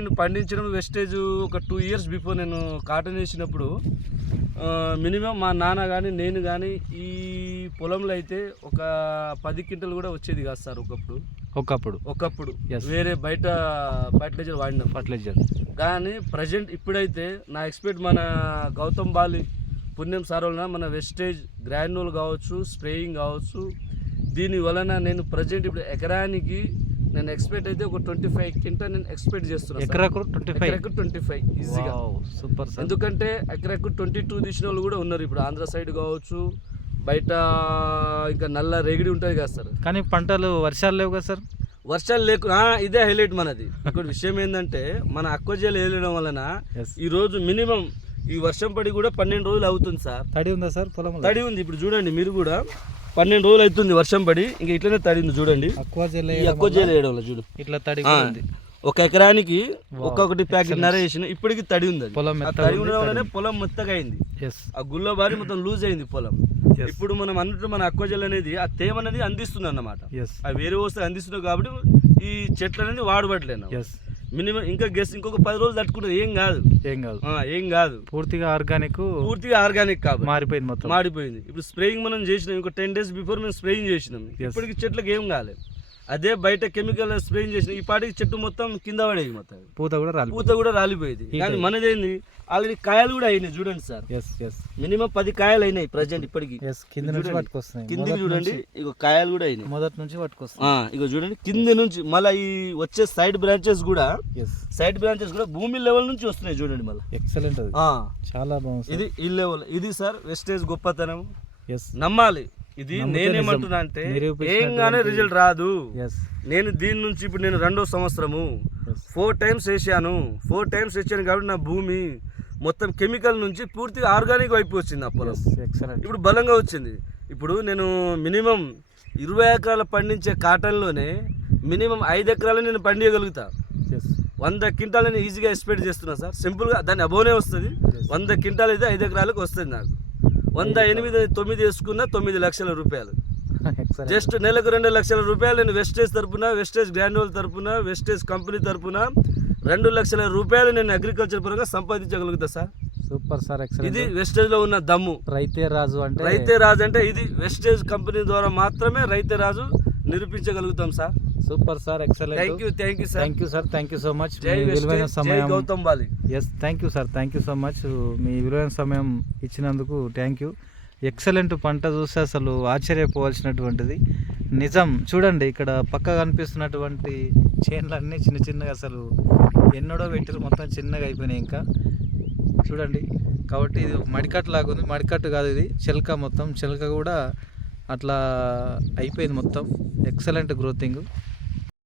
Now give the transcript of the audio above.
నేను పండించడం వెస్టేజ్ ఒక 2 years బిఫోర్ నేను కాటన్ వేసినప్పుడు మినిమం మా నాన్న కానీ నేను కానీ ఈ పొలంలో అయితే ఒక 10 క్వింటల్ కూడా వచ్చేది కాదు సార్ ఒకప్పుడు వేరే బయట ఫర్టిలైజర్ వాడిన కానీ ప్రజెంట్ ఇప్పుడైతే నా ఎక్స్పెక్ట్ మన గౌతమ్ బాలి పుణ్యం సార్ వలన మన వెస్టేజ్ గ్రాన్యూల్ కావచ్చు స్ప్రేయింగ్ కావచ్చు దీని వలన నేను ప్రజెంట్ ఇప్పుడు ఎకరానికి నేను ఎక్స్పెక్ట్ అయితే ఒక 25 క్వింటల్ నేను ఎక్స్పెక్ట్ చేస్తున్నాను. ఎకరాకు 25 ఈజీగా. సూపర్. ఎందుకంటే ఎకరాకు 22 తీసిన వాళ్ళు కూడా ఉన్నారు ఇప్పుడు ఆంధ్ర సైడ్ కావచ్చు బయట ఇంకా నల్ల రేగిడి ఉంటుంది కదా సార్. కానీ పంటలు వర్షాలు లేవు కదా సార్. వర్షాలు ఇదే హైలైట్ మనది. ఇక్కడ విషయం ఏంటంటే మన అక్వజేలు వేయడం వలన ఈ రోజు మినిమం ఈ వర్షం పడి కూడా 12 రోజులు అవుతుంది సార్. తడి ఉందా సార్ పొలం? తడి ఉంది. ఇప్పుడు చూడండి మీరు కూడా 12 రోజులు అవుతుంది వర్షం పడి ఇంకా ఇట్లనే తడి ఉంది చూడండి. అక్వాజేల్ వేయడం చూడు ఇట్లా తడి ఉంది. ఒక ఎకరానికి ఒక్కొక్కటి ప్యాకెట్ వేసిన ఇప్పటికి తడి ఉంది. తడి ఉండడం వల్లనే పొలం మెత్తగా అయింది. ఆ గుల్లో బారి మొత్తం లూజ్ అయింది పొలం. ఇప్పుడు మనం అన్నట్టు మన అక్వాజెల్ అనేది ఆ తేమ అనేది అందిస్తుంది అన్నమాట. ఆ వేరే వస్తే అందిస్తున్నావు కాబట్టి ఈ చెట్లు అనేది వాడబట్టలేను. మినిమం ఇంకా ఇంకొక 10 రోజులు తట్టుకుంటుంది. ఏం కాదు పూర్తిగా ఆర్గానిక్ కాబట్టి మారిపోయింది. ఇప్పుడు స్ప్రేయింగ్ మనం చేసినాం. ఇంకో 10 days బిఫోర్ మేము స్ప్రేయింగ్ చేసినాం. ఇప్పటికి చెట్లకు ఏం కాలేదు. అదే బయట కెమికల్ స్ప్రేయింగ్ చేసిన ఈ పాటికి చెట్టు మొత్తం కింద పడేది. మొత్తం పూత కూడా రాలిపోయేది. కానీ మనదేంది ఆల్రెడీ కాయలు కూడా అయినాయి చూడండి సార్. మినిమం 10 కాయలు అయినాయి ప్రజెంట్ ఇప్పటికి. కిందికి చూడండి ఇక కాయలు కూడా అయినాయి. మొదటి నుంచి పట్టుకొస్తాయి. ఇక చూడండి కింది నుంచి మళ్ళీ ఈ వచ్చే సైడ్ బ్రాంచెస్ కూడా భూమి లెవెల్ నుంచి వస్తున్నాయి చూడండి. మళ్ళీ ఎక్సలెంట్. చాలా బాగుంది. ఇది ఈ లెవెల్. ఇది సార్ వెస్టేజ్ గొప్పతనం. నమ్మాలి. ఇది నేనేమంటున్నా అంటే ఏంగానే రిజల్ట్ రాదు. నేను దీని నుంచి ఇప్పుడు నేను 2వ సంవత్సరము 4 times వేసాను కాబట్టి నా భూమి మొత్తం కెమికల్ నుంచి పూర్తిగా ఆర్గానిక్ వైపు వచ్చింది. ఆ పొలం ఇప్పుడు బలంగా వచ్చింది. ఇప్పుడు నేను మినిమం 20 ఎకరాలు పండించే కాటన్లోనే మినిమం 5 ఎకరాలు నేను పండించగలుగుతా. 100 క్వింటాల్ నేను ఈజీగా ఎక్స్పెక్ట్ చేస్తున్నా సార్. సింపుల్గా దాన్ని అబోనే వస్తుంది. 100 క్వింటాల్ అయితే 5 ఎకరాలకు వస్తుంది నాకు. 108-9 వేసుకున్న 9 లక్షల రూపాయలు. జస్ట్ నెలకు 2 లక్షల రూపాయలు నేను వెస్టేజ్ తరపున, వెస్టేజ్ గ్రాన్యూల్ తరపున, వెస్టేజ్ కంపెనీ తరపున 2 లక్షల రూపాయలు నేను అగ్రికల్చర్ పరంగా సంపాదించగలుగుతా సార్. Super sir. ఇది వెస్టేజ్ లో ఉన్న దమ్ము. రైతే రాజు అంటే ఇది వెస్టేజ్ కంపెనీ ద్వారా మాత్రమే రైతే రాజు నిరూపించగలుగుతాం sir. Super sir. Excellent. Thank you so much. విలువైన సమయం Gautam Bali. Thank you so much. మీ విలువైన సమయం ఇచ్చినందుకు థ్యాంక్ యూ. ఎక్సలెంట్. పంట చూస్తే అసలు ఆశ్చర్యపోవాల్సినటువంటిది నిజం. చూడండి ఇక్కడ పక్క కనిపిస్తున్నటువంటి చేన్లన్నీ చిన్నగా అసలు ఎన్నడో పెట్టారు, మొత్తం చిన్నగా అయిపోయినాయి. ఇంకా చూడండి కాబట్టి ఇది మడికట్టు లాగా ఉంది. మడికట్టు కాదు ఇది చిలక. మొత్తం చిలక కూడా అట్లా అయిపోయింది మొత్తం. ఎక్సలెంట్ గ్రోతింగ్.